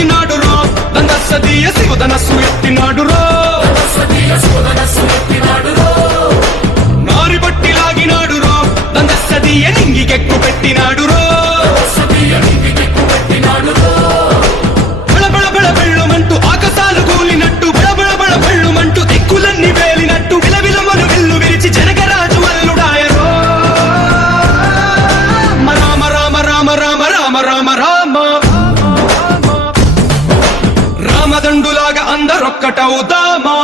వచ్చినాడు రో దందస్సదీయ శివధనస్సు ఎత్తినాడు రో నారి బట్టి లాగినాడు రో దందస్సదీయ నింగికెక్కు పెట్టినాడు రో బళబళ బళ బెళ్ళుమంటూ ఆకాశాలు కూలినట్టు బళబళ బళ బెళ్ళుమంటూ దిక్కులన్నీ వేలినట్టు విలవిలమలు విల్లు విరిచి జనగరాజు అల్లుడాయరో రామ రామ రామ రామ రామ రామ రామ రామదండులాగా అందరొక్కటవుదామా